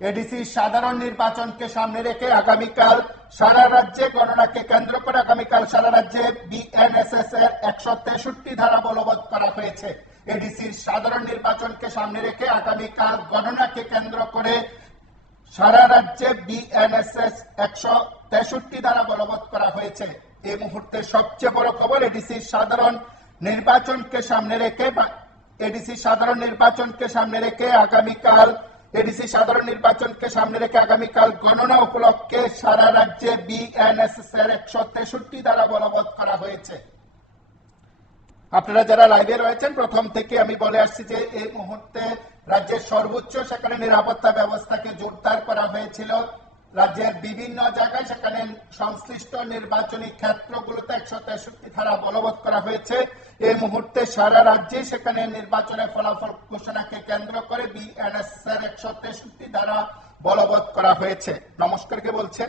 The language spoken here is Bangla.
এডিসি সাধারণ নির্বাচনকে সামনে রেখে আগামীকাল সারা রাজ্যে গণনাকে কেন্দ্র করে আগামীকাল সারা রাজ্যে বিএনএসএস এর 163 ধারা বলবৎ করা হয়েছে। এডিসির সাধারণ নির্বাচনকে সামনে রেখে আগামীকাল গণনাকে কেন্দ্র করে সারা রাজ্যে বিএনএসএস 163 ধারা বলবৎ করা হয়েছে। এই মুহূর্তে সবচেয়ে বড় খবর, এডিসির সাধারণ নির্বাচনকে সামনে রেখে আগামীকাল গণনা উপলক্ষে সারা রাজ্যে বিএনএসএস এর 163 ধারা বলবৎ করা হয়েছে। আপনারা যারা লাইভে রয়েছেন, প্রথম থেকে আমি বলে আসছি যে এই মুহূর্তে রাজ্যের সর্বোচ্চ সেখানে নিরাপত্তা ব্যবস্থাকে জোরদার করা হয়েছিল। রাজ্যের বিভিন্ন জায়গায় সেখানে সংশ্লিষ্ট নির্বাচনী ক্ষেত্রগুলোতে 163 ধারা বলবৎ করা হয়েছে। এই মুহূর্তে সারা রাজ্যে সেখানে নির্বাচনের ফলাফল ঘোষণাকে কেন্দ্র করে বিএনএসএস এর 163 ধারা বলবৎ করা হয়েছে। নমস্কার, কে বলছেন?